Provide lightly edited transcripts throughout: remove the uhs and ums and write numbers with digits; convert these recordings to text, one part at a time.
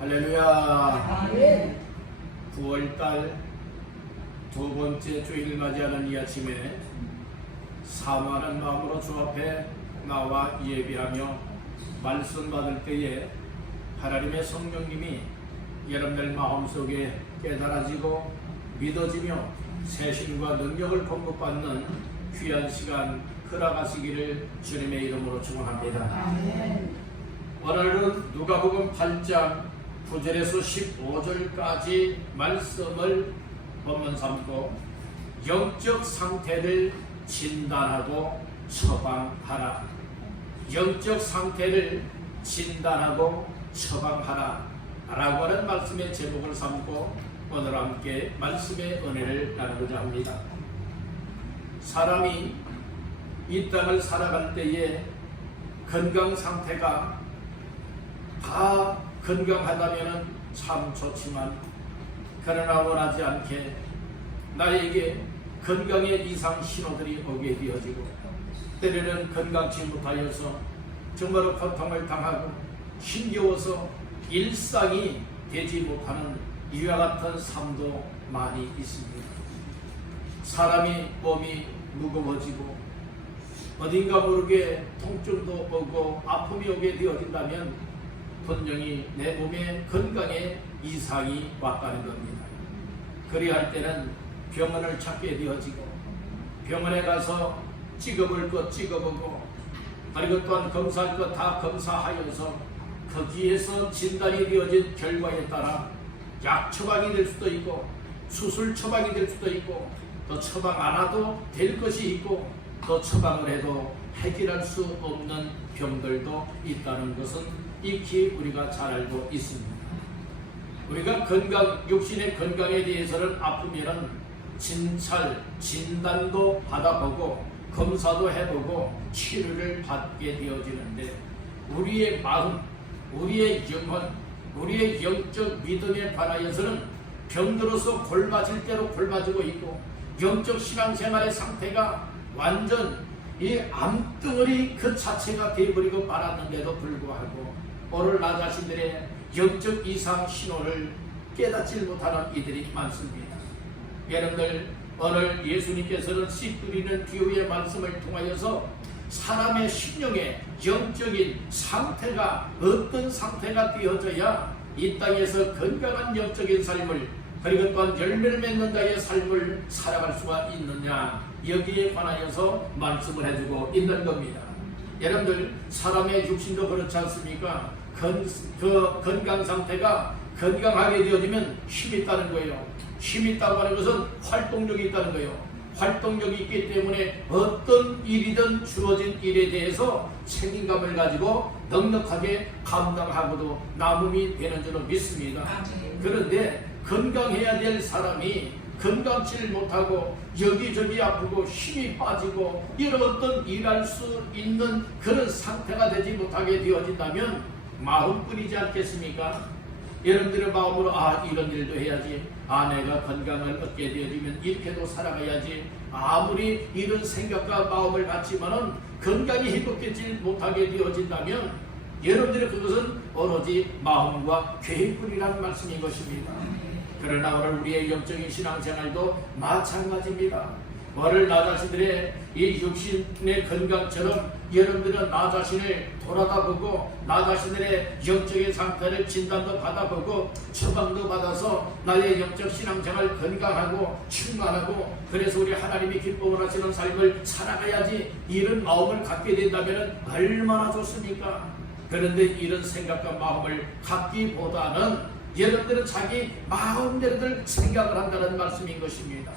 할렐루야. 아멘. 9월달 두 번째 주일 맞이하는 이 아침에 사모하는 마음으로 주 앞에 나와 예배하며 말씀 받을 때에 하나님의 성령님이 여러분들 마음속에 깨달아지고 믿어지며 새신과 능력을 공급받는 귀한 시간 허락하시기를 주님의 이름으로 축원합니다. 아멘. 오늘은 누가복음 8장 9절에서 15절까지 말씀을 본문 삼고 영적 상태를 진단하고 처방하라. 영적 상태를 진단하고 처방하라 라고 하는 말씀의 제목을 삼고 오늘 함께 말씀의 은혜를 나누고자 합니다. 사람이 이 땅을 살아갈 때에 건강 상태가 다 건강하다면 참 좋지만 그러나 원하지 않게 나에게 건강의 이상 신호들이 오게 되어지고 때로는 건강치 못하여서 정말로 고통을 당하고 힘겨워서 일상이 되지 못하는 이와 같은 삶도 많이 있습니다. 사람이 몸이 무거워지고 어딘가 모르게 통증도 오고 아픔이 오게 되어진다면 분명히 내 몸의 건강에 이상이 왔다는 겁니다. 그리할 때는 병원을 찾게 되어지고 병원에 가서 찍어볼 것 찍어보고 그리고 또한 검사할 것 다 검사하여서 거기에서 진단이 되어진 결과에 따라 약 처방이 될 수도 있고 수술 처방이 될 수도 있고 또 처방 안 해도 될 것이 있고 또 처방을 해도 해결할 수 없는 병들도 있다는 것은 익히 우리가 잘 알고 있습니다. 우리가 건강, 육신의 건강에 대해서는 아프면은 진찰, 진단도 받아보고 검사도 해보고 치료를 받게 되어지는데 우리의 마음, 우리의 영혼, 우리의 영적 믿음에 관하여서는 병들어서 골맞을 대로 골맞고 있고 영적 신앙생활의 상태가 완전 이 암덩어리 그 자체가 되어버리고 말았는데도 불구하고 오늘 나 자신들의 영적 이상 신호를 깨닫지 못하는 이들이 많습니다. 여러분들 오늘 예수님께서는 씨 뿌리는 기후의 말씀을 통하여서 사람의 심령의 영적인 상태가 어떤 상태가 되어져야 이 땅에서 건강한 영적인 삶을 그리고 또한 열매를 맺는 자의 삶을 살아갈 수가 있느냐 여기에 관하여서 말씀을 해주고 있는 겁니다. 여러분들 사람의 육신도 그렇지 않습니까? 그 건강 상태가 건강하게 되어지면 힘이 있다는 거예요. 힘이 있다고 하는 것은 활동력이 있다는 거예요. 활동력이 있기 때문에 어떤 일이든 주어진 일에 대해서 책임감을 가지고 넉넉하게 감당하고도 남음이 되는 줄로 믿습니다. 그런데 건강해야 될 사람이 건강치를 못하고 여기저기 아프고 힘이 빠지고 이런 어떤 일할 수 있는 그런 상태가 되지 못하게 되어진다면 마음뿐이지 않겠습니까? 여러분들의 마음으로 이런 일도 해야지, 내가 건강을 얻게 되어지면 이렇게도 살아가야지, 아무리 이런 생각과 마음을 갖지만은 건강이 회복되지 못하게 되어진다면 여러분들의 그것은 오로지 마음과 계획뿐이라는 말씀인 것입니다. 그러나 오늘 우리의 영적인 신앙생활도 마찬가지입니다. 오늘 나 자신들의 이 육신의 건강처럼 여러분들은 나 자신을 돌아다보고 나 자신들의 영적인 상태를 진단도 받아보고 처방도 받아서 나의 영적 신앙생활 건강하고 충만하고 그래서 우리 하나님이 기뻐을 하시는 삶을 살아가야지 이런 마음을 갖게 된다면 얼마나 좋습니까? 그런데 이런 생각과 마음을 갖기보다는 여러분들은 자기 마음대로들 생각을 한다는 말씀인 것입니다.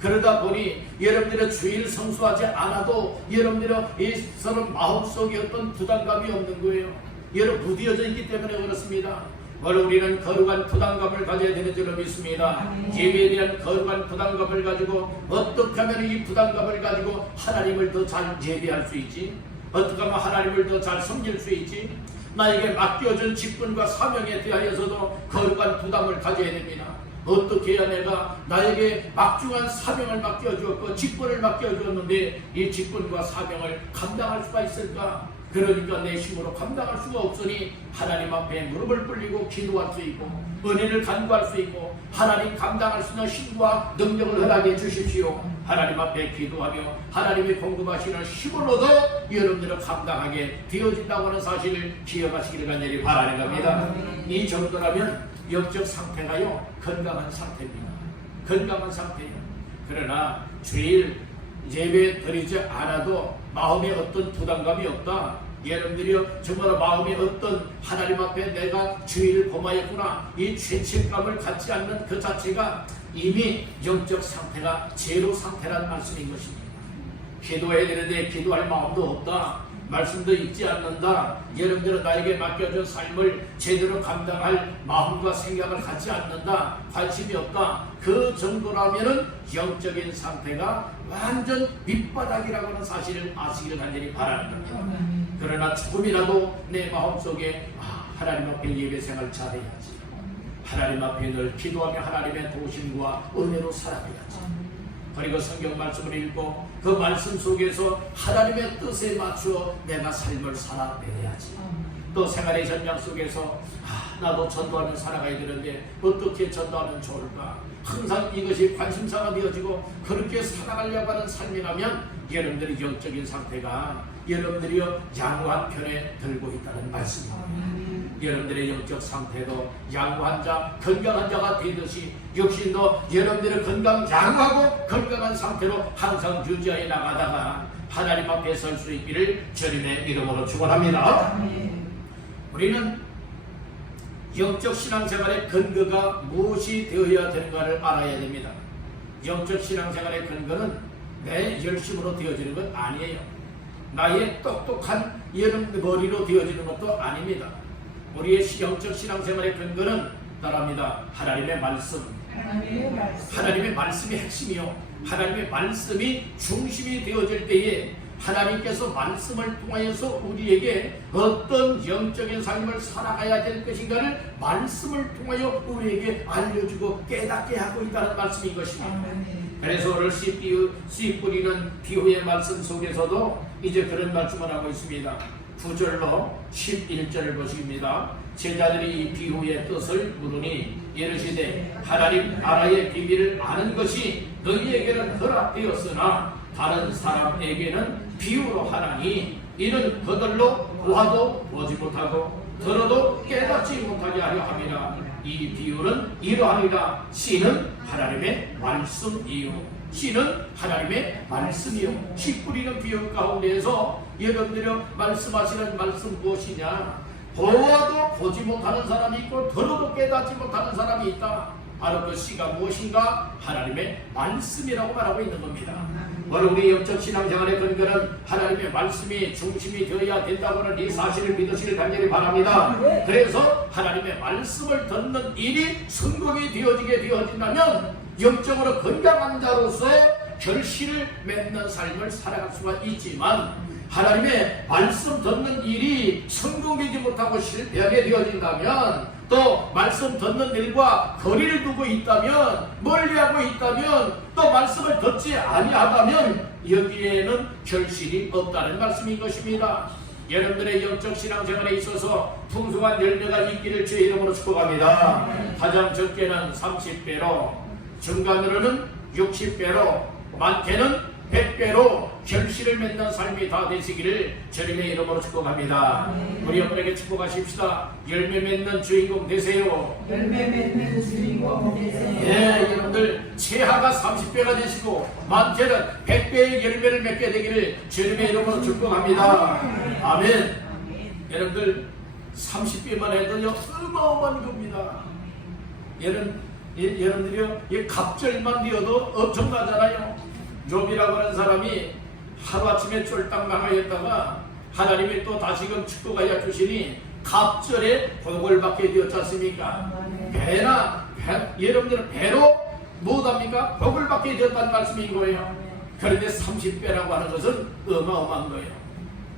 그러다 보니 여러분들의 주일 성수하지 않아도 여러분들의 이 서로 마음속에 어떤 부담감이 없는 거예요. 여러분 무뎌져 있기 때문에 그렇습니다. 오늘 우리는 거룩한 부담감을 가져야 되는 줄로 믿습니다. 예배에 대한 거룩한 부담감을 가지고 어떻게 하면 이 부담감을 가지고 하나님을 더 잘 예배할 수 있지? 어떻게 하면 하나님을 더 잘 섬길 수 있지? 나에게 맡겨준 직분과 사명에 대하여서도 거룩한 부담을 가져야 됩니다. 어떻게 해야 내가 나에게 막중한 사명을 맡겨주었고 직분을 맡겨주었는데 이 직분과 사명을 감당할 수가 있을까? 그러니까 내 힘으로 감당할 수가 없으니 하나님 앞에 무릎을 꿇리고 기도할 수 있고 은혜를 간구할 수 있고 하나님 감당할 수 있는 힘과 능력을 허락해 주십시오. 하나님 앞에 기도하며 하나님이 공급하시는 힘을 얻어 여러분들은 감당하게 되어진다고 하는 사실을 기억하시기를 간절히 바라는 겁니다. 이 정도라면 영적 상태가요 건강한 상태입니다. 건강한 상태예요. 그러나 주일 예배 드리지 않아도 마음에 어떤 부담감이 없다. 여러분들이요 정말 마음에 어떤 하나님 앞에 내가 주일을 범하였구나 이 죄책감을 갖지 않는 그 자체가 이미 영적 상태가 제로 상태라는 말씀인 것입니다. 기도해야 되는데 기도할 마음도 없다. 말씀도 읽지 않는다. 여러분들은 나에게 맡겨준 삶을 제대로 감당할 마음과 생각을 갖지 않는다. 관심이 없다. 그 정도라면은 영적인 상태가 완전 밑바닥이라고 하는 사실을 아시기를 간절히 바라는 겁니다. 그러나 조금이라도 내 마음속에 하나님 앞에 예배 생활 잘해야지. 하나님 앞에 늘 기도하며 하나님의 도심과 은혜로 살아가야지. 그리고 성경 말씀을 읽고 그 말씀 속에서 하나님의 뜻에 맞추어 내가 삶을 살아내야지. 또 생활의 전략 속에서 나도 전도하며 살아가야 되는데 어떻게 전도하면 좋을까? 항상 이것이 관심사가 되어지고 그렇게 살아가려고 하는 삶이라면 여러분들이 영적인 상태가 여러분들이요 양호한 편에 들고 있다는 말씀입니다. 여러분들의 영적 상태도 양호한 자, 건강한 자가 되듯이 역시도 여러분들의 건강 양호하고 건강한 상태로 항상 유지해 나가다가 하나님 앞에 설 수 있기를 주님의 이름으로 축원합니다. 우리는 영적 신앙생활의 근거가 무엇이 되어야 되는가를 알아야 됩니다. 영적 신앙생활의 근거는 내 열심으로 되어지는 것 아니에요. 나의 똑똑한 여러분 머리로 되어지는 것도 아닙니다. 우리의 영적 신앙생활의 근거는 따라합니다. 하나님의 말씀. 하나님의 말씀이 핵심이요. 하나님의 말씀이 중심이 되어질 때에 하나님께서 말씀을 통하여서 우리에게 어떤 영적인 삶을 살아가야 될 것인가를 말씀을 통하여 우리에게 알려주고 깨닫게 하고 있다는 말씀인 것입니다. 그래서 오늘 씨 뿌리는 비유의 말씀 속에서도 이제 그런 말씀을 하고 있습니다. 9절로 11절을 보십니다. 제자들이 이 비유의 뜻을 물으니 이르시되 하나님 나라의 비밀을 아는 것이 너희에게는 허락되었으나 다른 사람에게는 비유로 하나니 이는 그들로 보아도 보지 못하고 들어도 깨닫지 못하게 하려 함이라. 이 비유는 이러하니라. 씨는 하나님의 말씀이요. 씨는 하나님의 말씀이요. 씨 뿌리는 비유 가운데에서 여러분들이 말씀하시는 말씀 무엇이냐? 보아도 보지 못하는 사람이 있고 들어도 깨닫지 못하는 사람이 있다. 바로 그 씨가 무엇인가? 하나님의 말씀이라고 말하고 있는 겁니다. 바로 우리 영적 신앙생활의 근거는 하나님의 말씀이 중심이 되어야 된다고 하는 이 사실을 믿으시길 간절히 바랍니다. 그래서 하나님의 말씀을 듣는 일이 성공이 되어지게 되어진다면 영적으로 건강한 자로서 결실을 맺는 삶을 살아갈 수가 있지만 하나님의 말씀 듣는 일이 성공되지 못하고 실패하게 되어진다면 또 말씀 듣는 일과 거리를 두고 있다면 멀리하고 있다면 또 말씀을 듣지 아니하다면 여기에는 결실이 없다는 말씀인 것입니다. 여러분들의 영적 신앙생활에 있어서 풍성한 열매가 있기를 주의 이름으로 축복합니다. 가장 적게는 30배로 중간으로는 60배로 많게는 100배로 결실을 맺는 삶이 다 되시기를 주님의 이름으로 축복합니다. 우리 여러분에게 축복하십시다. 열매 맺는 주인공 되세요. 열매 맺는 주인공 되세요. 예, 여러분들 최하가 30배가 되시고 많게는 100배의 열매를 맺게 되기를 주님의 이름으로 축복합니다. 아멘. 여러분들 30배만 해도요 어마어마한 겁니다. 여러분들이요 이 갑절만 되어도 엄청나잖아요. 욥이라고 하는 사람이 하루아침에 쫄딱 망하였다가 하나님이 또 다시금 축복하여 주시니 갑절에 복을 받게 되었지 않습니까? 여러분들은 배로 무엇합니까? 복을 받게 되었다는 말씀인 거예요. 그런데 30배라고 하는 것은 어마어마한 거예요.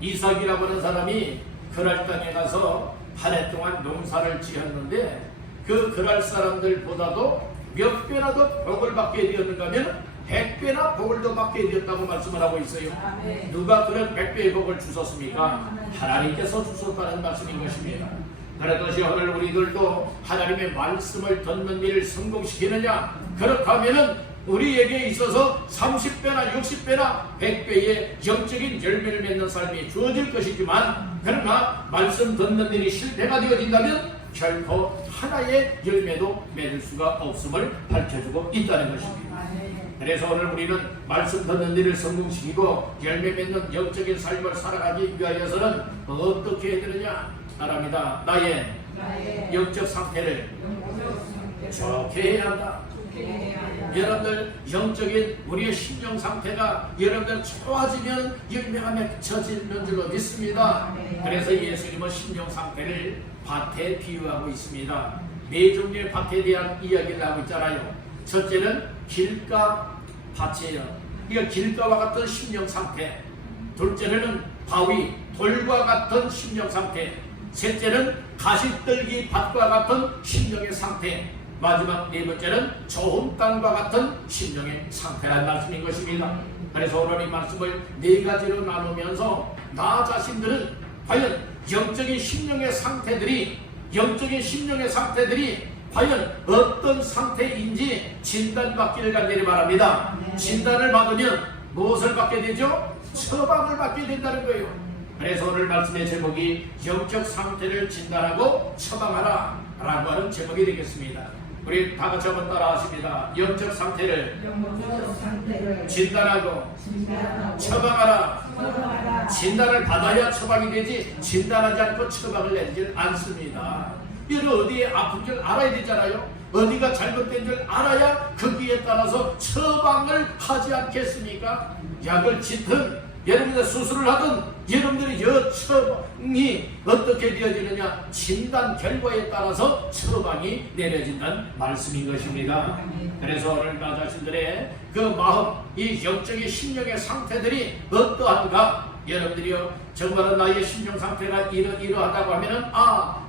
이삭이라고 하는 사람이 그랄 땅에 가서 한 해 동안 농사를 지었는데 그 그랄 사람들보다도 몇 배나 더 복을 받게 되었는가 하면 100배나 복을 더 받게 되었다고 말씀을 하고 있어요. 아멘. 누가 그런 100배의 복을 주셨습니까? 하나님께서 주셨다는 말씀인 것입니다. 그렇듯이 오늘 우리들도 하나님의 말씀을 듣는 일을 성공시키느냐? 그렇다면은 우리에게 있어서 30배나 60배나 100배의 영적인 열매를 맺는 삶이 주어질 것이지만, 그러나 말씀 듣는 일이 실패가 되어진다면 결코 하나의 열매도 맺을 수가 없음을 밝혀주고 있다는 것입니다. 그래서 오늘 우리는 말씀 듣는 일을 성공시키고 열매 맺는 영적인 삶을 살아가기 위하여서는 어떻게 해야 되느냐? 따라합니다. 나의 영적 상태를 좋게 해야 한다. 여러분들 영적인 우리의 심령 상태가 여러분들 좋아지면 열매가 맺혀지는 줄로 믿습니다. 그래서 예수님은 심령 상태를 밭에 비유하고 있습니다. 네 종류의 밭에 대한 이야기를 하고 있잖아요. 첫째는 길가 밭이에요. 그러니까 길가와 같은 심령 상태. 둘째는 바위, 돌과 같은 심령 상태. 셋째는 가시떨기 밭과 같은 심령의 상태. 마지막 네 번째는 좋은 땅과 같은 심령의 상태라는 말씀인 것입니다. 그래서 오늘 이 말씀을 네 가지로 나누면서 나 자신들은 과연 영적인 심령의 상태들이 과연 어떤 상태인지 진단받기를 간절히 바랍니다. 진단을 받으면 무엇을 받게 되죠? 처방을 받게 된다는 거예요. 그래서 오늘 말씀의 제목이 영적 상태를 진단하고 처방하라 라고 하는 제목이 되겠습니다. 우리 다 같이 한번 따라 하십니다. 영적 상태를 진단하고 처방하라. 진단을 받아야 처방이 되지, 진단하지 않고 처방을 내리질 않습니다. 여러분 어디에 아픈 줄 알아야 되잖아요. 어디가 잘못된 줄 알아야 거기에 따라서 처방을 하지 않겠습니까? 약을 짓든 여러분들 수술을 하든 여러분들의 처방이 어떻게 되어지느냐, 진단 결과에 따라서 처방이 내려진다는 말씀인 것입니다. 그래서 오늘 나 자신들의 그 마음, 이 영적인 심령의 상태들이 어떠한가, 여러분들이요 정말은 나의 심령 상태가 이러하다고 하면은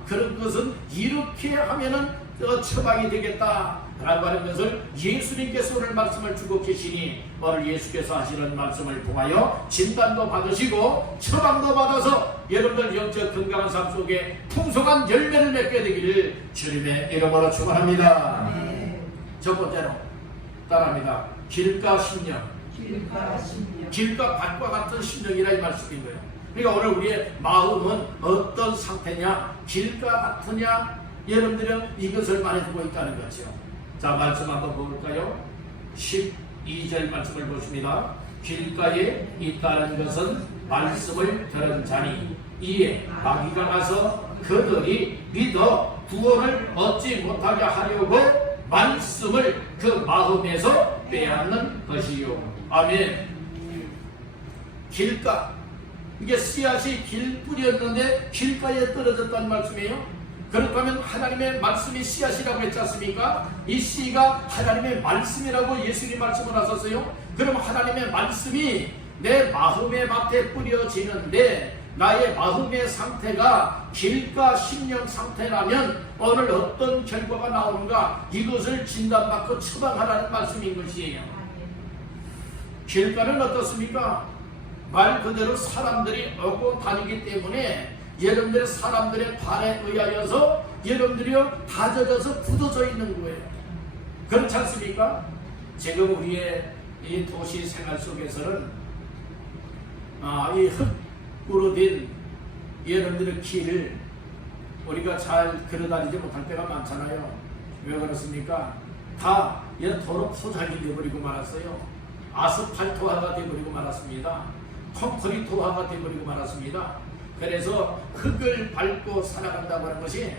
그런 것은 이렇게 하면은 처방이 되겠다 라고 하는 것을 예수님께서 오늘 말씀을 주고 계시니, 오늘 예수께서 하시는 말씀을 통하여 진단도 받으시고 처방도 받아서 여러분들 영적 건강한 삶 속에 풍성한 열매를 맺게 되기를 주님의 이름으로 축원합니다. 첫 번째로 따라합니다. 길가 심령. 길가 밭과 같은 심령이라 이 말씀인 거예요. 그러니까 오늘 우리의 마음은 어떤 상태냐, 길가 같으냐, 여러분들은 이것을 말해주고 있다는 거죠. 자, 말씀 한번 볼까요? 12절 말씀을 보십니다. 길가에 있다는 것은 말씀을 들은 자니 이에 마귀가 가서 그들이 믿어 구원을 얻지 못하게 하려고 말씀을 그 마음에서 빼앗는 것이요. 아멘. 길가, 이게 씨앗이 길뿌리였는데 길가에 떨어졌다는 말씀이에요. 그렇다면 하나님의 말씀이 씨앗이라고 했지 않습니까? 이 씨가 하나님의 말씀이라고 예수님이 말씀을 하셨어요. 그럼 하나님의 말씀이 내 마음의 밭에 뿌려지는데 나의 마음의 상태가 길가 심령 상태라면 오늘 어떤 결과가 나오는가, 이것을 진단받고 처방하라는 말씀인 것이에요. 길가는 어떻습니까? 말 그대로 사람들이 오고 다니기 때문에 여러분들의 사람들의 발에 의하여서 여러분들이요 다져져서 굳어져 있는 거예요. 그렇지 않습니까? 지금 우리의 이 도시 생활 속에서는 이 흙으로 된 여러분들의 길을 우리가 잘 걸어다니지 못할 때가 많잖아요. 왜 그렇습니까? 다 도로 포장이 되어버리고 말았어요. 아스팔트화가 되어버리고 말았습니다. 콘크리트화가 되어버리고 말았습니다. 그래서 흙을 밟고 살아간다고 하는 것이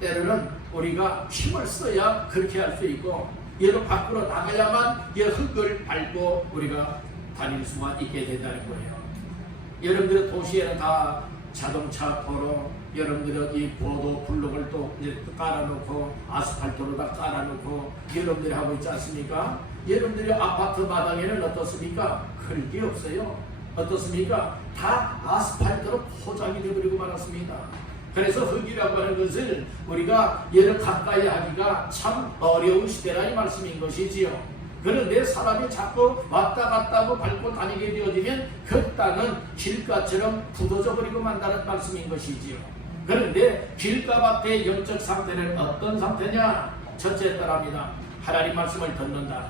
때로는 우리가 힘을 써야 그렇게 할 수 있고, 얘로 밖으로 나가야만 이 흙을 밟고 우리가 다닐 수가 있게 된다는 거예요. 여러분들 도시에는 다 자동차 도로, 여러분들은 이 보도 블록을 또 깔아놓고 아스팔트로 다 깔아놓고 여러분들이 하고 있지 않습니까? 여러분들이 아파트 마당에는 어떻습니까? 흙이 없어요. 어떻습니까? 다 아스팔트로 포장이 되어버리고 말았습니다. 그래서 흙이라고 하는 것을 우리가 얘를 가까이 하기가 참 어려운 시대라 이 말씀인 것이지요. 그런데 사람이 자꾸 왔다 갔다 하고 밟고 다니게 되어지면 그 땅은 길가처럼 굳어져 버리고 만다는 말씀인 것이지요. 그런데 길가밭의 영적 상태는 어떤 상태냐? 첫째 따라합니다. 하나님 말씀을 듣는다.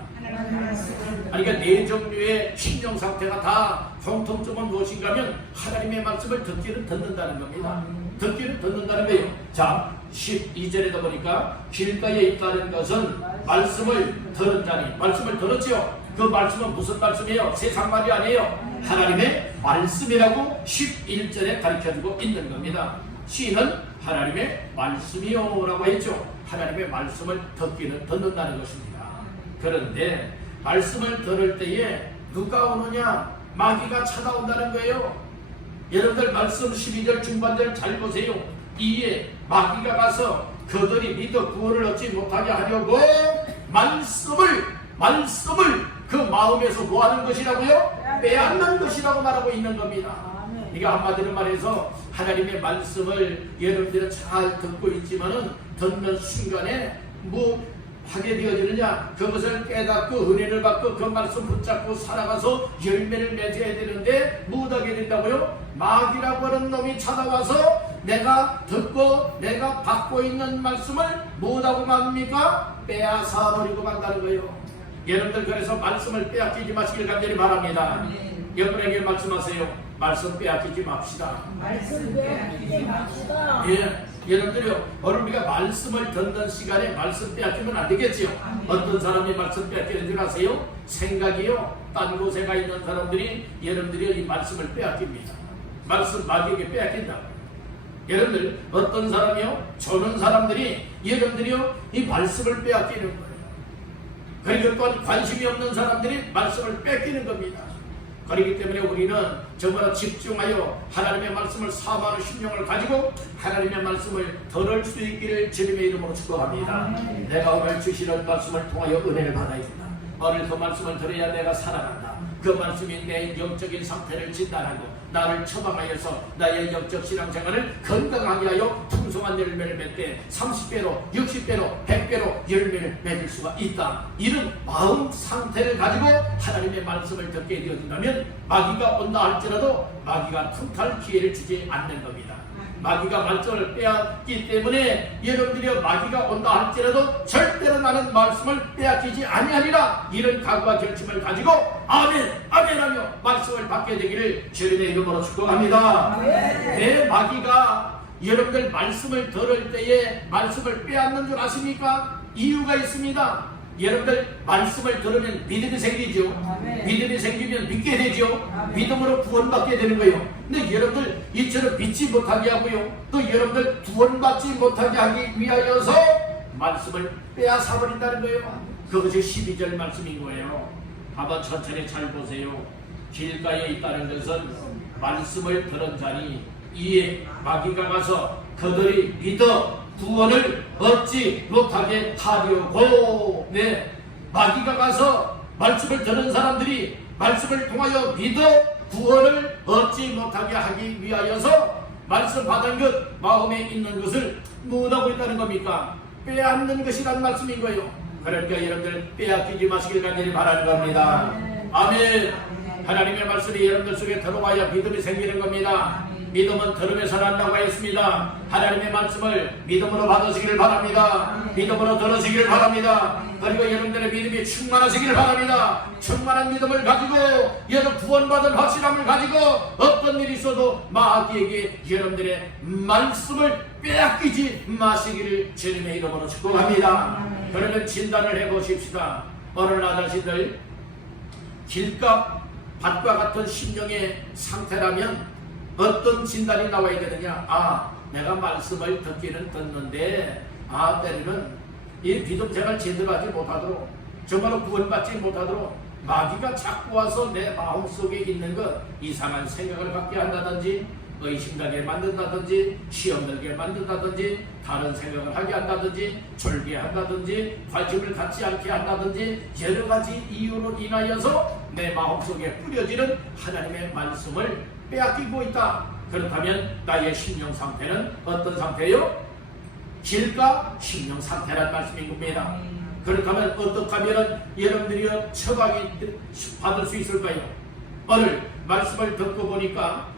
그러니까 네 종류의 심령 상태가 다 공통점은 무엇인가 하면 하나님의 말씀을 듣기를 듣는다는 겁니다. 듣기를 듣는다는 거예요. 자, 12절에도 보니까 길가에 있다는 것은 말씀을 들은 자니, 말씀을 들었지요. 그 말씀은 무슨 말씀이에요? 세상 말이 아니에요. 하나님의 말씀이라고 11절에 가르쳐주고 있는 겁니다. 시는 하나님의 말씀이요 라고 했죠. 하나님의 말씀을 듣기는 듣는다는 것입니다. 그런데 말씀을 들을 때에 누가 오느냐? 마귀가 찾아온다는 거예요. 여러분들 말씀 12절 중반절 잘 보세요. 이에 마귀가 가서 그들이 믿어 구원을 얻지 못하게 하려고 말씀을 그 마음에서 뭐하는 것이라고요? 빼앗는 것이라고 말하고 있는 겁니다. 그러니까 한마디로 말해서 하나님의 말씀을 여러분들은 잘 듣고 있지만은 듣는 순간에 뭐 하게 되어지느냐? 그것을 깨닫고 은혜를 받고 그 말씀 붙잡고 살아가서 열매를 맺어야 되는데 못하게 된다고요? 마귀라고 하는 놈이 찾아와서 내가 듣고 내가 받고 있는 말씀을 못하고 맙니까? 빼앗아 버리고 만다는 거예요. 여러분들 그래서 말씀을 빼앗기지 마시길 간절히 바랍니다. 여러분에게 말씀하세요. 말씀 빼앗기지 맙시다. 말씀 빼앗기지 맙시다. 예, 여러분들이요, 오늘 우리가 말씀을 듣는 시간에 말씀 빼앗기면 안 되겠지요. 어떤 사람이 말씀 빼앗기는 줄 아세요? 생각이요, 딴 곳에 가 있는 사람들이 여러분들이 이 말씀을 빼앗깁니다. 말씀 마귀에게 빼앗긴다. 여러분들 어떤 사람이요? 저는 사람들이 여러분들이요 이 말씀을 빼앗기는 거예요. 그리고 또한 관심이 없는 사람들이 말씀을 뺏기는 겁니다. 그렇기 때문에 우리는 정말 집중하여 하나님의 말씀을 사모하는 심령을 가지고 하나님의 말씀을 들을 수 있기를 주님의 이름으로 축복합니다. 내가 오늘 주시는 말씀을 통하여 은혜를 받아야 된다. 오늘 그 말씀을 들어야 내가 살아간다. 그 말씀이 내 영적인 상태를 진단하고 나를 처방하여서 나의 영적 신앙생활을 건강하게 하여 풍성한 열매를 맺되 30배로 60배로 100배로 열매를 맺을 수가 있다. 이런 마음 상태를 가지고 하나님의 말씀을 듣게 되어진다면 마귀가 온다 할지라도 마귀가 틈탈 기회를 주지 않는 겁니다. 마귀가 말씀을 빼앗기 때문에 여러분들이 마귀가 온다 할지라도 절대로 나는 말씀을 빼앗기지 아니하리라, 이런 각오와 결심을 가지고 아멘 아멘하며 말씀을 받게 되기를 주님의 이름으로 축복합니다. 내 마귀가 여러분들 말씀을 들을 때에 말씀을 빼앗는 줄 아십니까? 이유가 있습니다. 여러분들 말씀을 들으면 믿음이 생기죠. 믿음이 생기면 믿게 되죠. 믿음으로 구원받게 되는 거예요. 근데 여러분들 이처럼 믿지 못하게 하고요, 또 여러분들 구원받지 못하게 하기 위하여서 말씀을 빼앗아 버린다는 거예요. 그것이 12절 말씀인 거예요. 한번 천천히 잘 보세요. 길가에 있다는 것은 말씀을 들은 자니 이에 마귀가 가서 그들이 믿어 구원을 얻지 못하게 하려고. 네, 마귀가 가서 말씀을 듣는 사람들이 말씀을 통하여 믿어 구원을 얻지 못하게 하기 위하여서 말씀 받은 것, 마음에 있는 것을 못하고 있다는 겁니까? 빼앗는 것이란 말씀인 거예요. 그러니까 여러분들 빼앗기지 마시길 간절히 바라는 겁니다. 아멘. 하나님의 말씀이 여러분들 속에 들어와야 믿음이 생기는 겁니다. 믿음은 들음에서 난다고 했습니다. 하나님의 말씀을 믿음으로 받으시기를 바랍니다. 믿음으로 들으시기를 바랍니다. 그리고 여러분들의 믿음이 충만하시기를 바랍니다. 충만한 믿음을 가지고 여러분 구원받은 확실함을 가지고 어떤 일이 있어도 마귀에게 여러분들의 말씀을 빼앗기지 마시기를 주님의 이름으로 축복합니다. 그러면 진단을 해보십시다. 오늘 나 자신들 길가 밭과 같은 심령의 상태라면 어떤 진단이 나와야 되느냐? 아, 내가 말씀을 듣기는 듣는데 때로는 이 믿음 생활 제대로 하지 못하도록, 정말로 구원받지 못하도록 마귀가 자꾸 와서 내 마음속에 있는 것, 이상한 생각을 갖게 한다든지 의심나게 만든다든지 시험 들게 만든다든지 다른 생각을 하게 한다든지 졸게 한다든지 관심을 갖지 않게 한다든지 여러 가지 이유로 인하여서 내 마음속에 뿌려지는 하나님의 말씀을 빼앗기고 있다. 그렇다면 나의 심령 상태는 어떤 상태예요? 길가 심령 상태란 말씀인 겁니다. 그렇다면 어떻게 하면 여러분들이 처방이 받을 수 있을까요? 오늘 말씀을 듣고 보니까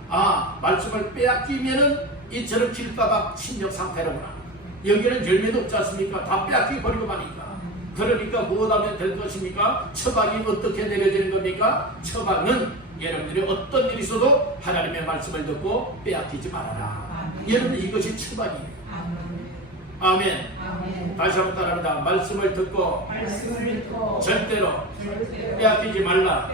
말씀을 빼앗기면은 이처럼 길가박 심령 상태로구나. 여기는 열매도 없지 않습니까? 다 빼앗기 버리고 마니까. 그러니까 무엇하면 될 것입니까? 처방이 어떻게 내려지는 겁니까? 처방은 여러분들이 어떤 일이 있어도 하나님의 말씀을 듣고 빼앗기지 말아라. 여러분 이것이 처방이에요. 아멘. 다시 한번 따라합니다. 말씀을 듣고 절대로 빼앗기지 말라.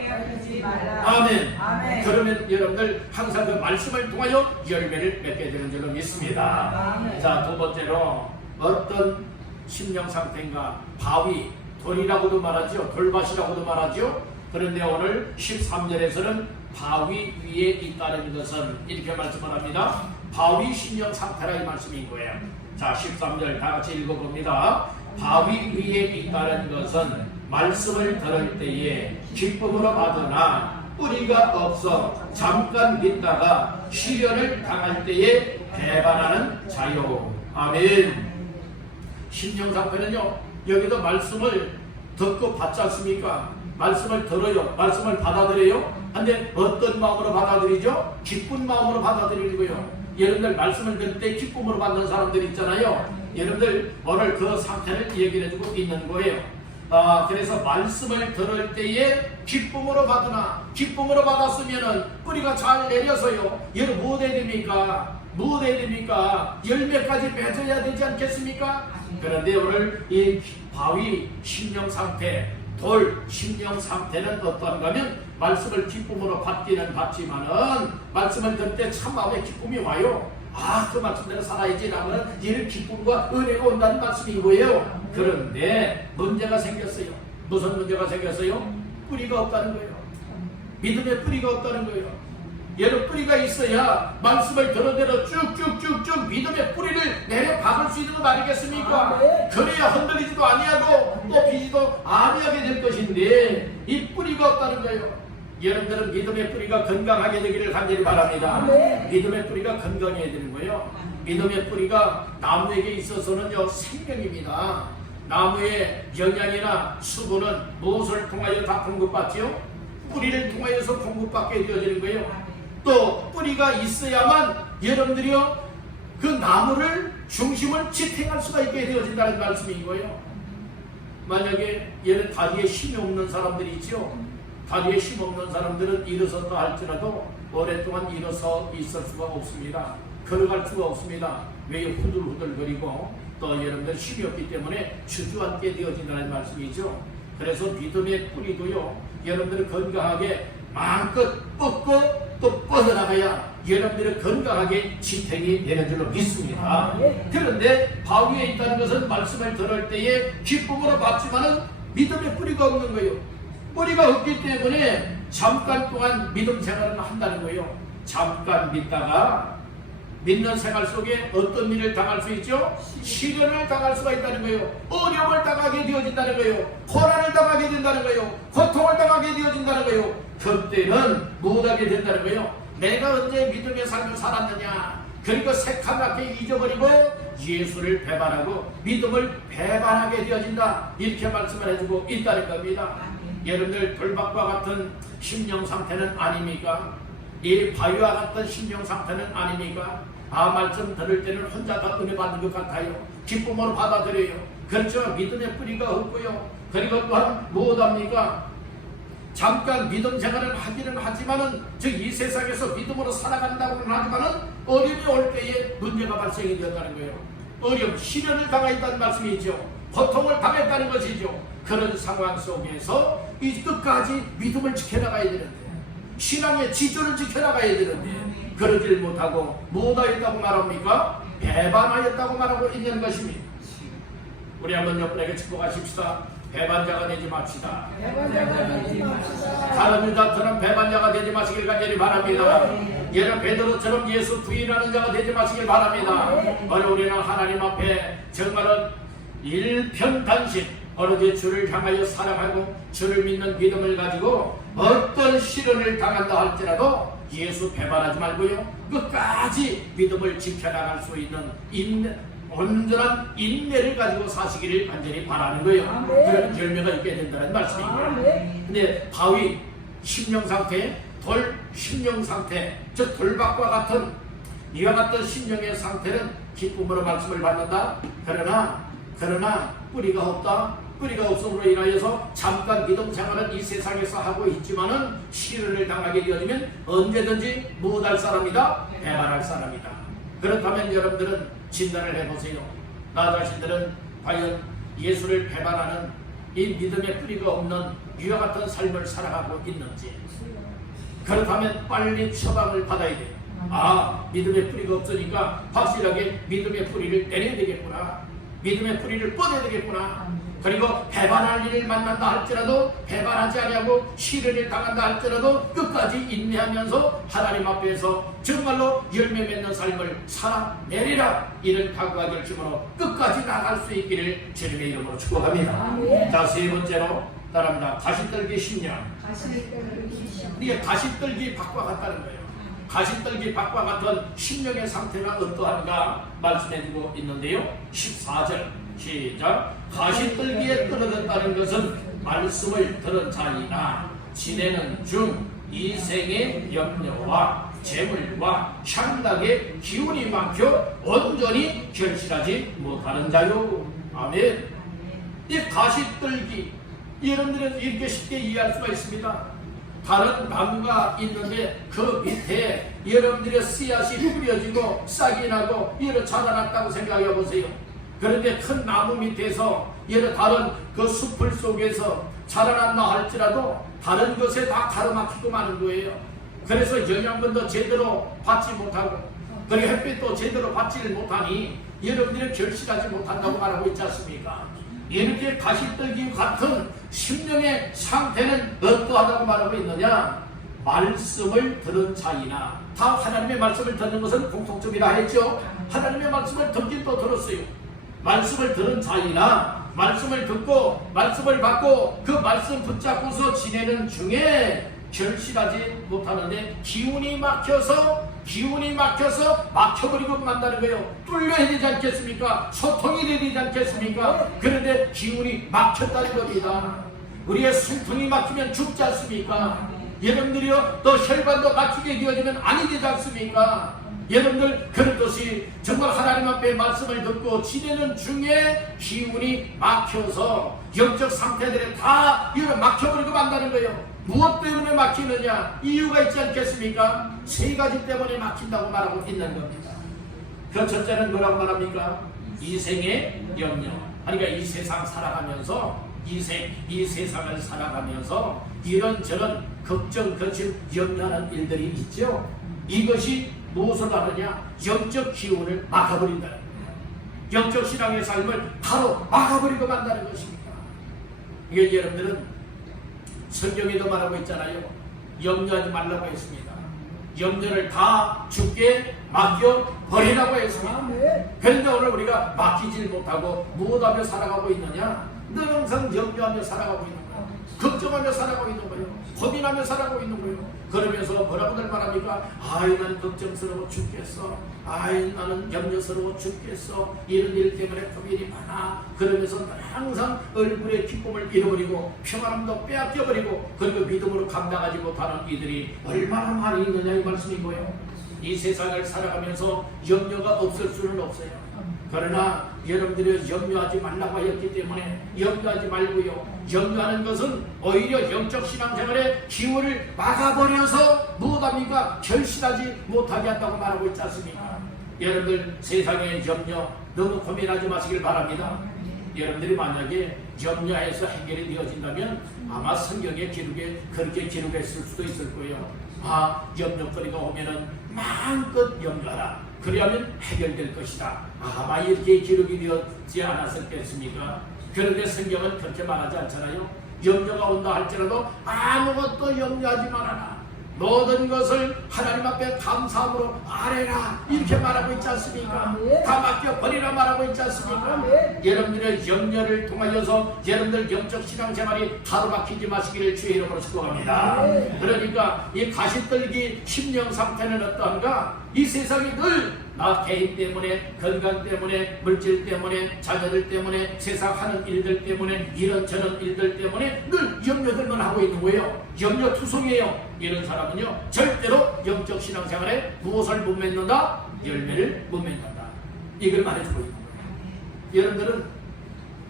아멘. 그러면 여러분들 항상 그 말씀을 통하여 열매를 맺게 되는 줄로 믿습니다. 자, 두 번째로 어떤 심령 상태인가? 바위, 돌이라고도 말하죠. 돌밭이라고도 말하죠. 그런데 오늘 13절에서는 바위 위에 있다는 것은 이렇게 말씀을 합니다. 바위 심령 상태라 이 말씀인 거예요. 자, 13절 다 같이 읽어봅니다. 바위 위에 있다는 것은 말씀을 들을 때에 기쁨으로 받으나 뿌리가 없어 잠깐 믿다가 시련을 당할 때에 배반하는 자요. 아멘. 심령 상태는요, 여기도 말씀을 듣고 받지 않습니까? 말씀을 들어요. 말씀을 받아들여요. 근데 어떤 마음으로 받아들이죠? 기쁜 마음으로 받아들이고요. 여러분들 말씀을 들을 때 기쁨으로 받는 사람들이 있잖아요. 여러분들 오늘 그 상태를 얘기해 주고 있는 거예요. 그래서 말씀을 들을 때에 기쁨으로 받으나, 기쁨으로 받았으면은 뿌리가 잘 내려서요. 여러분 뭐 해야 됩니까? 뭐 해야 됩니까? 열매까지 맺어야 되지 않겠습니까? 그런데 오늘 이 바위 심령 상태, 돌 심령 상태는 어떤가 하면 말씀을 기쁨으로 받기는 받지만은 말씀을 들을 때 참 마음에 기쁨이 와요. 그 말씀대로 살아야지 라면 이런 기쁨과 은혜가 온다는 말씀인 거예요. 그런데 문제가 생겼어요. 무슨 문제가 생겼어요? 뿌리가 없다는 거예요. 믿음의 뿌리가 없다는 거예요. 여러 뿌리가 있어야 말씀을 들어대로 쭉쭉쭉쭉 믿음의 뿌리를 내려 박을 수 있는 것 아니겠습니까? 그래야 흔들리지도 아니하고 또 비지도 아니하게 될 것인데 이 뿌리가 없다는 거예요. 여러분들은 믿음의 뿌리가 건강하게 되기를 간절히 바랍니다. 믿음의 뿌리가 건강해야 되는 거예요. 믿음의 뿌리가 나무에게 있어서는요 생명입니다. 나무의 영양이나 수분은 무엇을 통하여 다 공급받지요? 뿌리를 통하여서 공급받게 되어지는 거예요. 또 뿌리가 있어야만 여러분들이요 그 나무를 중심을 지탱할 수가 있게 되어진다는 말씀인 거예요. 만약에 얘는 다리에 힘이 없는 사람들이 있죠. 다리에 힘 없는 사람들은 일어섰다 할지라도 오랫동안 일어서 있을 수가 없습니다. 걸어갈 수가 없습니다. 왜 후들후들거리고 또 여러분들 힘이 없기 때문에 주저앉게 되어진다는 말씀이죠. 그래서 믿음의 뿌리도요 여러분들이 건강하게 마음껏 뻗고 또 뻗어나가야 여러분들이 건강하게 지탱이 되는 줄로 믿습니다. 그런데 바위에 있다는 것은 말씀을 들을 때에 기쁨으로 받지만은 믿음의 뿌리가 없는 거예요. 뿌리가 없기 때문에 잠깐 동안 믿음 생활을 한다는 거예요. 잠깐 믿다가 믿는 생활 속에 어떤 일을 당할 수 있죠? 시련을 당할 수가 있다는 거예요. 어려움을 당하게 되어진다는 거예요. 고난을 당하게 된다는 거예요. 고통을 당하게 되어진다는 거예요. 그때는 못하게 된다는 거예요. 내가 언제 믿음의 삶을 살았느냐? 그리고 새카맣게 잊어버리고 예수를 배반하고 믿음을 배반하게 되어진다. 이렇게 말씀을 해주고 있다는 겁니다. 여러분들 돌박과 같은 심령 상태는 아닙니까? 이 바위와 같은 심령 상태는 아닙니까? 말씀 들을 때는 혼자 다 은혜 받는 것 같아요. 기쁨으로 받아들여요. 그렇죠. 믿음의 뿌리가 없고요. 그리고 또한 무엇합니까? 잠깐 믿음 생활을 하기는 하지만은 이 세상에서 믿음으로 살아간다고는 하지만은 어려움이 올 때에 문제가 발생이 되었다는 거예요. 어려움, 시련을 당했다는 말씀이죠. 고통을 당했다는 것이죠. 그런 상황 속에서 이 끝까지 믿음을 지켜나가야 되는데, 신앙의 지조를 지켜나가야 되는데 그러질 못하고 못하였다고 말합니까? 배반하였다고 말하고 있는 것입니다. 우리 한번 옆분에게 축복하십시다. 배반자가 되지 맙시다. 다른 유다처럼 배반자가 되지 마시길 간절히 바랍니다. 예를 베드로처럼 예수 부인하는 자가 되지 마시길 바랍니다. 오늘 우리는 하나님 앞에 정말은 일편단심 오로지 주를 향하여 사랑하고 주를 믿는 믿음을 가지고 어떤 시련을 당한다 할지라도 예수 배반하지 말고요 끝까지 믿음을 지켜나갈 수 있는 온전한 인내를 가지고 사시기를 간절히 바라는 거예요. 아멘. 그런 열매가 있게 된다는 말씀이고요. 아멘. 근데 바위 심령 상태, 돌 심령 상태, 즉 돌박과 같은 이와 같은 심령의 상태는 기쁨으로 말씀을 받는다. 그러나 뿌리가 없다. 뿌리가 없음으로 인하여서 잠깐 믿음 생활은 이 세상에서 하고 있지만은 시련을 당하게 되어지면 언제든지 무엇할 사람이다? 배반할 사람이다. 그렇다면 여러분들은 진단을 해보세요. 나 자신들은 과연 예수를 배반하는 이 믿음의 뿌리가 없는 이와 같은 삶을 살아가고 있는지. 그렇다면 빨리 처방을 받아야 돼요. 아, 믿음의 뿌리가 없으니까 확실하게 믿음의 뿌리를 내려야 되겠구나. 믿음의 뿌리를 뻗어야 되겠구나. 그리고 배반할 일을 만난다 할지라도 배반하지 아니하고 시련을 당한다 할지라도 끝까지 인내하면서 하나님 앞에서 정말로 열매 맺는 삶을 살아내리라. 이런 각오와 결심으로 끝까지 나갈 수 있기를 주님의 이름으로 축복합니다. 자, 세 번째로 따라합니다. 가시떨기 심령. 이게 가시떨기 밭과 같다는 거예요. 가시떨기 밭과 같은 심령의 상태가 어떠한가 말씀해주고 있는데요. 14절 시작. 가시떨기에 떨어졌다는 것은 말씀을 들은 자이나 지내는 중 이생의 염려와 재물과 향락의 기운이 막혀 온전히 결실하지 못하는 자요. 아멘. 이 가시떨기 여러분들은 이렇게 쉽게 이해할 수가 있습니다. 다른 나무가 있는데 그 밑에 여러분들의 씨앗이 뿌려지고 싹이 나고 이를 자라났다고 생각해 보세요. 그런데 큰 나무 밑에서 여러 다른 그 숲을 속에서 자라났나 할지라도 다른 것에 다 가로막히고 마는 거예요. 그래서 영양분도 제대로 받지 못하고 그리고 햇빛도 제대로 받지를 못하니 여러분들이 결실하지 못한다고 말하고 있지 않습니까? 이렇게 가시떨기 같은 심령의 상태는 어떠하다고 말하고 있느냐? 말씀을 들은 자이나. 다 하나님의 말씀을 듣는 것은 공통점이라 했죠. 하나님의 말씀을 듣긴 또 들었어요. 말씀을 들은 자이나 말씀을 듣고 말씀을 받고 그 말씀 붙잡고서 지내는 중에 결실하지 못하는데 기운이 막혀서 막혀버리고 만다는 거예요. 뚫려야 되지 않겠습니까? 소통이 돼야 되지 않겠습니까? 그런데 기운이 막혔다는 겁니다. 우리의 숨통이 막히면 죽지 않습니까? 여러분들이요 또 혈관도 막히게 되어지면 아니 되지 않습니까? 여러분들 그렇듯이 정말 하나님 앞에 말씀을 듣고 지내는 중에 기운이 막혀서 영적 상태들이 다 막혀버리고 만다는 거예요. 무엇 때문에 막히느냐? 이유가 있지 않겠습니까? 세 가지 때문에 막힌다고 말하고 있는 겁니다. 그 첫째는 뭐라고 말합니까? 이생의 염려. 그러니까 이 세상 살아가면서 이 세상을 살아가면서 이런저런 걱정, 근심, 염려하는 일들이 있죠. 이것이 무엇을 하느냐? 영적 기운을 막아버린다는 거예요. 영적 신앙의 삶을 바로 막아버리고 만다는 것입니다. 이게 여러분들은 성경에도 말하고 있잖아요. 염려하지 말라고 했습니다. 염려를 다 주께 맡겨버리라고 했습니다. 그런데 오늘 우리가 맡기질 못하고 무엇하며 살아가고 있느냐? 늘 항상 염려하며 살아가고 있는 거예요. 걱정하며 살아가고 있는 거예요. 고민하며 살아가고 있는 거예요. 그러면서 뭐라고들 말합니까? 아이 난 걱정스러워 죽겠어. 아이 나는 염려스러워 죽겠어. 이런 일 때문에 고민이 많아. 그러면서 항상 얼굴의 기쁨을 잃어버리고 평안함도 빼앗겨버리고 그리고 믿음으로 감당하지 못하는 이들이 얼마나 많이 있느냐 이 말씀인 거예요. 이 세상을 살아가면서 염려가 없을 수는 없어요. 그러나 여러분들이 염려하지 말라고 하였기 때문에 염려하지 말고요. 염려하는 것은 오히려 영적 신앙생활의 기운을 막아버려서 무엇합니까? 결실하지 못하게 한다고 말하고 있지 않습니까? 여러분들 세상의 염려 너무 고민하지 마시길 바랍니다. 여러분들이 만약에 염려해서 해결이 되어진다면 아마 성경의 기록에 그렇게 기록했을 수도 있을 거예요. 아, 염려거리가 오면은 마음껏 염려하라. 그리하면 해결될 것이다. 아마 이렇게 기록이 되었지 않았었겠습니까? 그런데 성경은 그렇게 말하지 않잖아요. 염려가 온다 할지라도 아무것도 염려하지 말아라. 모든 것을 하나님 앞에 감사함으로 아뢰라. 이렇게 말하고 있지 않습니까? 다 맡겨버리라 말하고 있지 않습니까? 여러분들의 염려를 통하여서 여러분들 영적 신앙생활이 가로막히지 마시기를 주의 이름으로 축복합니다. 그러니까 이 가시떨기 심령 상태는 어떠한가? 이 세상이 늘 나 개인 때문에, 건강 때문에, 물질 때문에, 자녀들 때문에, 세상 하는 일들 때문에, 이런저런 일들 때문에 늘 염려들만 하고 있는 거예요. 염려투성이에요. 이런 사람은요 절대로 영적 신앙생활에 무엇을 못 맺는다? 열매를 못 맺는다. 이걸 말해주고 있는 거예요. 여러분들은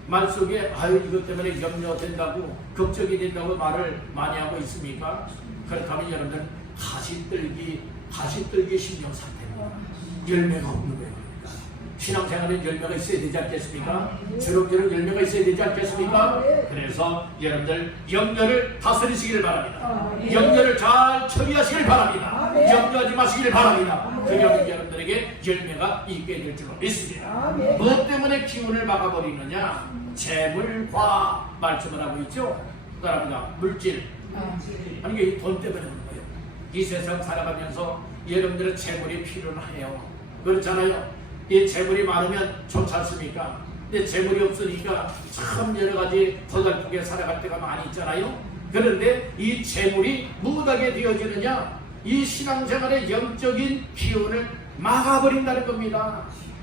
말 속에 아유 이것 때문에 염려된다고 걱정이 된다고 말을 많이 하고 있습니까? 그렇다면 여러분들 가시떨기 심령 상태입니다. 열매가 없는 거예요. 신앙생활에 열매가 있어야 되지 않겠습니까? 주름주름 열매가 있어야 되지 않겠습니까? 그래서 여러분들 염려를 다스리시기를 바랍니다. 염려를 잘 처리하시길 바랍니다. 염려하지 마시기를 바랍니다. 그러면 여러분들에게 열매가 있게 될 줄 믿습니다. 무엇 때문에 기운을 막아버리느냐? 재물과 말씀을 하고 있죠. 따라합니다. 물질. 아니 이게 돈 때문에 그런 거예요. 이 세상 살아가면서 여러분들은 재물이 필요해요. 그렇잖아요. 이 재물이 많으면 좋지 않습니까? 근데 재물이 없으니까 참 여러 가지 더달프게 살아갈 때가 많이 있잖아요. 그런데 이 재물이 무엇하게 되어지느냐? 이 신앙생활의 영적인 기운을 막아버린다는 겁니다.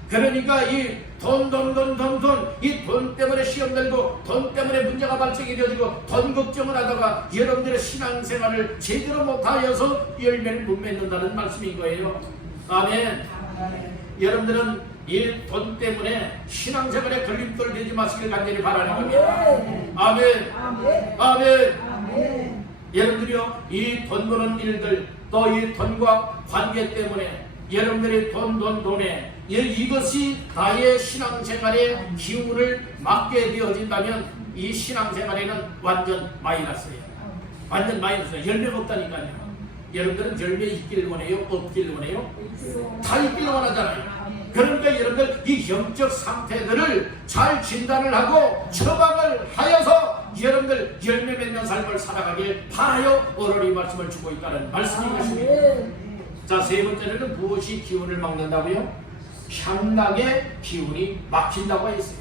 그러니까 이 이 돈 때문에 시험 들고 돈 때문에 문제가 발생이 되어지고 돈 걱정을 하다가 여러분들의 신앙생활을 제대로 못하여서 열매를 못 맺는다는 말씀인 거예요. 아멘. 여러분들은 이 돈 때문에 신앙생활에 걸림돌 되지 마시길 간절히 바라는 겁니다. 아멘. 아멘. 여러분들이요 이 돈 버는 일들 또 이 돈과 관계 때문에 여러분들의 돈에 이것이 나의 신앙생활의 기운을 막게 되어진다면 이 신앙생활에는 완전 마이너스예요. 완전 마이너스예요. 열매가 없다니까요. 여러분들은 열매 있기를 원해요? 없기를 원해요? 다 있기를 원하잖아요. 그러니까 여러분들 이 영적 상태들을 잘 진단을 하고 처방을 하여서 여러분들 열매 맺는 삶을 살아가길 바라요. 오늘 이 말씀을 주고 있다는 말씀인 것입니다. 자, 세 번째는 무엇이 기운을 막는다고요? 향락의 기운이 막힌다고 했어요.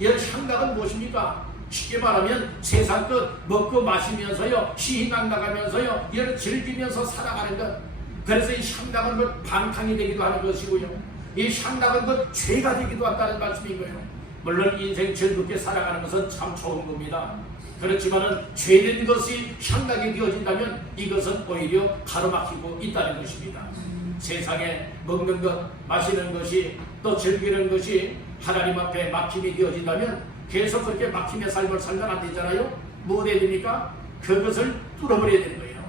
이 향락은 무엇입니까? 쉽게 말하면 세상 것 먹고 마시면서요 시희망락하면서요 이를 즐기면서 살아가는 것. 그래서 이 향락은 그 방탕이 되기도 하는 것이고요 이 향락은 그 죄가 되기도 한다는 말씀인 거예요. 물론 인생 즐겁게 살아가는 것은 참 좋은 겁니다. 그렇지만은 죄된 것이 향락이 되어진다면 이것은 오히려 가로막히고 있다는 것입니다. 세상에 먹는 것, 마시는 것이 또 즐기는 것이 하나님 앞에 막힘이 되어진다면 계속 그렇게 막힘의 삶을 살면 안 되잖아요. 뭐 해야 됩니까? 그것을 뚫어버려야 되는 거예요.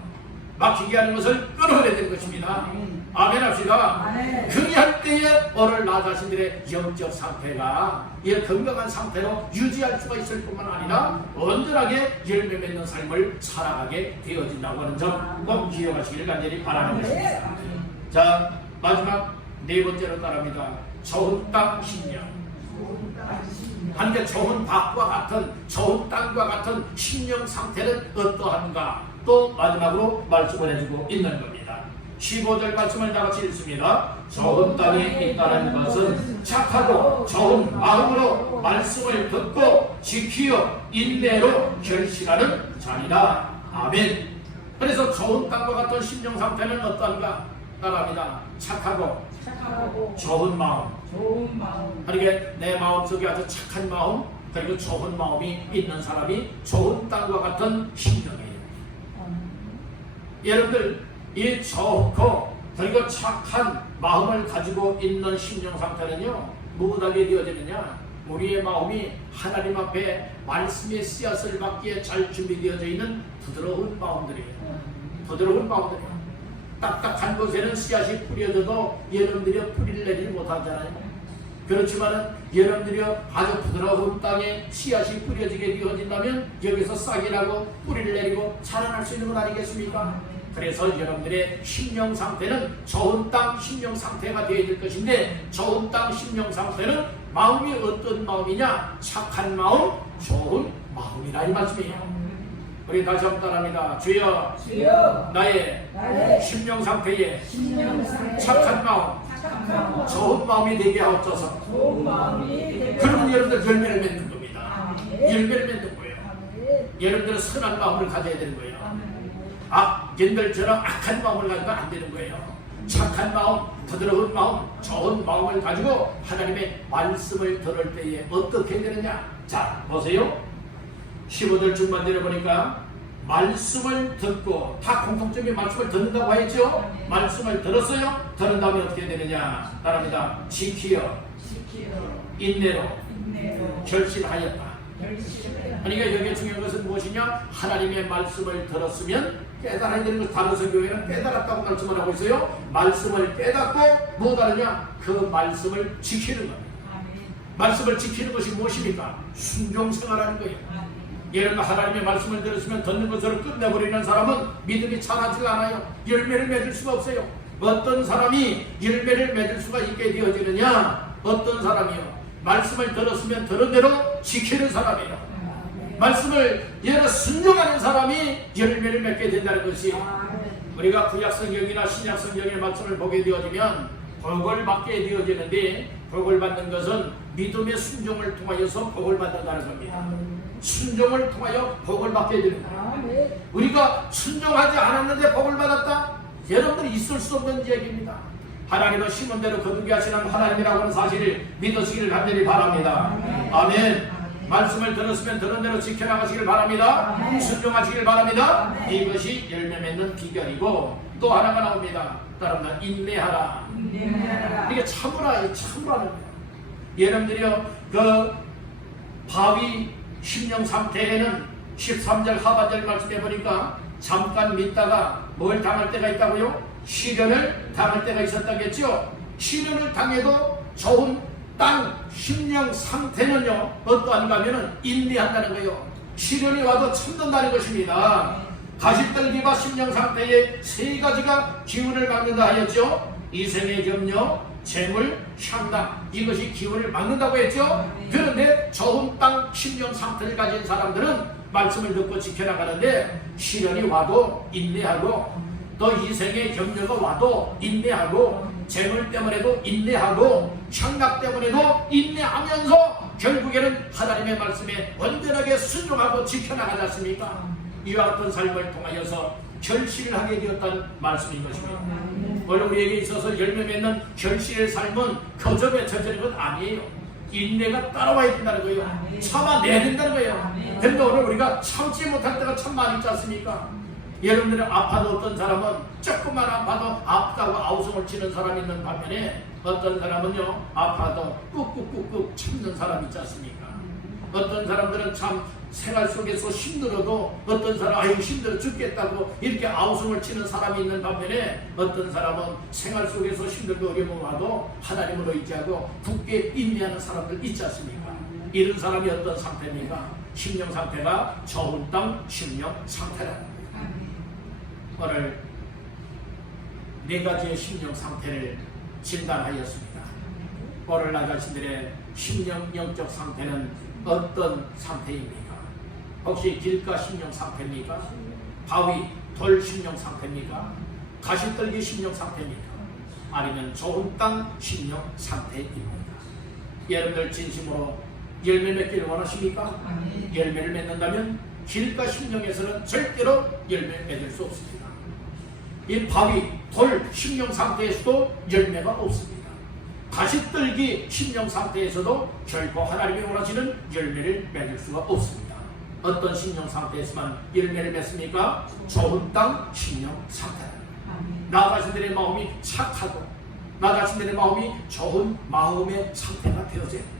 막히게 하는 것을 끊어버려야 되는 것입니다. 아멘 합시다. 그리할 때에 오늘 나 자신들의 영적 상태가 이 건강한 상태로 유지할 수가 있을 뿐만 아니라 온전하게 열매 맺는 삶을 살아가게 되어진다고 하는 점 꼭 기억하시기를 간절히 바라는 것입니다. 자, 마지막 네 번째로 따릅니다. 좋은 땅 신령. 한데 좋은 밭과 같은 좋은 땅과 같은 신령 상태는 어떠한가? 또 마지막으로 말씀을 해주고 있는 겁니다. 15절 말씀을 다같이 읽습니다. 좋은 땅에 있다는 것은 착하고 좋은 마음으로 말씀을 듣고 지키어 인내로 결실하는 자리다. 아멘. 그래서 좋은 땅과 같은 심령 상태는 어떠한가? 따라합니다. 착하고 좋은 마음. 그러니까 내 마음속에 아주 착한 마음 그리고 좋은 마음이 있는 사람이 좋은 땅과 같은 심령이에요. 여러분들 이 좋고 그리고 착한 마음을 가지고 있는 심령 상태는요 무엇하게 되어지느냐? 우리의 마음이 하나님 앞에 말씀의 씨앗을 받기에 잘 준비되어져 있는 부드러운 마음들이에요. 부드러운 마음들이에요. 딱딱한 곳에는 씨앗이 뿌려져도 여러분들이 뿌리를 내지 못하잖아요. 그렇지만은 여러분들이 아주 부드러운 땅에 씨앗이 뿌려지게 되어진다면 여기서 싹이 나고 뿌리를 내리고 자라날 수 있는 건 아니겠습니까? 그래서 여러분들의 심령 상태는 좋은 땅 심령 상태가 되어야 될 것인데 좋은 땅 심령 상태는 마음이 어떤 마음이냐? 착한 마음, 좋은 마음이라 이 말씀이에요. 우리 다시 한번 따라합니다. 주여, 나의 심령 상태에 착한 마음, 좋은 마음이 되게 하옵소서. 그러면 여러분들 열매를 맺는 겁니다. 열매를 맺는 거예요. 여러분들은 선한 마음을 가져야 되는 거예요. 악인들처럼 악한 마음을 가지면 안 되는 거예요. 착한 마음, 부드러운 마음, 좋은 마음을 가지고 하나님의 말씀을 들을 때에 어떻게 되느냐? 자, 보세요. 15절 중반대로 보니까 말씀을 듣고, 다 공통점이 말씀을 듣는다고 했죠? 말씀을 들었어요? 들은 다음에 어떻게 되느냐? 따라합니다. 지키어 인내로 결실하였다. 그러니까 여기에 중요한 것은 무엇이냐? 하나님의 말씀을 들었으면 깨달아야 되는 것. 다른 성경에는 깨달았다고 말씀을 하고 있어요. 말씀을 깨닫고 뭐 다르냐? 그 말씀을 지키는 겁니다. 말씀을 지키는 것이 무엇입니까? 순종생활하는 거예요. 예를 들어 하나님의 말씀을 들었으면 듣는 것으로 끝내버리는 사람은 믿음이 자라지가 않아요. 열매를 맺을 수가 없어요. 어떤 사람이 열매를 맺을 수가 있게 되어지느냐? 어떤 사람이요? 말씀을 들었으면 들은 대로 지키는 사람이에요. 말씀을 예를 순종하는 사람이 열매를 맺게 된다는 것이, 우리가 구약성경이나 신약성경의 말씀을 보게 되어지면 복을 받게 되어지는데, 복을 받는 것은 믿음의 순종을 통하여서 복을 받는다는 겁니다. 순종을 통하여 복을 받게 되는 거예요. 우리가 순종하지 않았는데 복을 받았다? 여러분들이 있을 수 없는 얘기입니다. 하나님은 심은 대로 거두게 하시는 하나님이라고 하는 사실을 믿으시기를 간절히 바랍니다. 아멘. 말씀을 들었으면 들은 대로 지켜나가시길 바랍니다. 순종하시길 바랍니다. 이것이 열매 맺는 비결이고, 또 하나가 나옵니다. 따릅니다. 인내하라. 이게 참으라, 참으라는 거예요. 여러분들이요, 그 바위 심령 상태에는 13절 하반절 말씀해 보니까 잠깐 믿다가 뭘 당할 때가 있다고요? 시련을 당할 때가 있었다겠죠? 시련을 당해도 좋은 땅 심령 상태는요, 어떠한가 하면은 인내한다는 거예요. 시련이 와도 참는다는 것입니다. 가시떨기와 심령 상태에 세 가지가 기운을 막는다 하였죠. 이생의 염려, 재물, 향락, 이것이 기운을 막는다고 했죠. 그런데 좋은 땅 심령 상태를 가진 사람들은 말씀을 듣고 지켜나가는데, 시련이 와도 인내하고, 또 이생의 염려가 와도 인내하고, 재물 때문에도 인내하고, 향락 때문에도 인내하면서 결국에는 하나님의 말씀에 온전하게 순종하고 지켜나가지 않습니까? 이와 같은 삶을 통하여서 결실을 하게 되었다는 말씀인 것입니다. 물론 우리에게 있어서 열매 맺는 결실의 삶은 거점에 처지는 것 아니에요. 인내가 따라와야 된다는 거예요. 참아내야 된다는 거예요. 그런데 오늘 우리가 참지 못할 때가 참 많이 있지 않습니까? 여러분들은 아파도 어떤 사람은 조금만 아파도 아프다고 아우성을 치는 사람이 있는 반면에, 어떤 사람은요 아파도 꾹꾹꾹꾹 참는 사람이 있지 않습니까? 어떤 사람들은 참 생활 속에서 힘들어도, 어떤 사람 아유 힘들어 죽겠다고 이렇게 아우성을 치는 사람이 있는 반면에, 어떤 사람은 생활 속에서 힘들고 어려움을 와도 하나님으로 의지하고 굳게 인내하는 사람들 있지 않습니까? 이런 사람이 어떤 상태입니까? 심령 상태가 좋은 땅 심령 상태라는 거예요. 오늘 네 가지의 심령 상태를 진단하였습니다. 오늘 나 자신들의 심령 영적 상태는 어떤 상태입니까? 혹시 길가 심령 상태입니까? 바위, 돌 심령 상태입니까? 가시떨기 심령 상태입니까? 아니면 좋은 땅 심령 상태입니까? 여러분들 진심으로 열매 맺기를 원하십니까? 열매를 맺는다면 길가 심령에서는 절대로 열매 맺을 수 없습니다. 이 바위, 돌 심령 상태에서도 열매가 없습니다. 가시떨기 심령 상태에서도 결코 하나님이 원하시는 열매를 맺을 수가 없습니다. 어떤 심령 상태에서만 열매를 맺습니까? 좋은 땅 심령 상태. 나 자신들의 마음이 착하고, 나 자신들의 마음이 좋은 마음의 상태가 되어져야 합니다.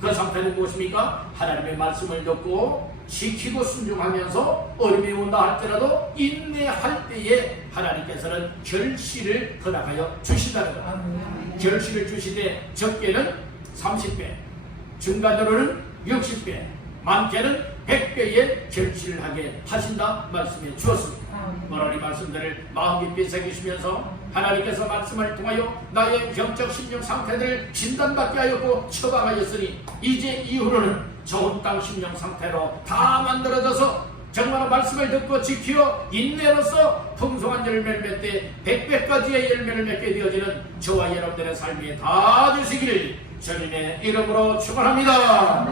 그 상태는 무엇입니까? 하나님의 말씀을 듣고 지키고 순종하면서 어려움이 온다 할지라도 인내할 때에 하나님께서는 결실을 허락하여 주신다는 것. 결실을 주시되 적게는 30배, 중간으로는 60배, 많게는 100배의 결실을 하게 하신다 말씀해 주었습니다. 오늘 이 말씀들을 마음 깊이 새기시면서 하나님께서 말씀을 통하여 나의 영적 심령 상태들을 진단받게 하였고 처방하였으니, 이제 이후로는 좋은 땅 심령 상태로 다 만들어져서 정말 말씀을 듣고 지키어 인내로서 풍성한 열매를 맺되 100배까지의 열매를 맺게 되어지는 저와 여러분들의 삶이 다 되시기를 주님의 이름으로 축원합니다.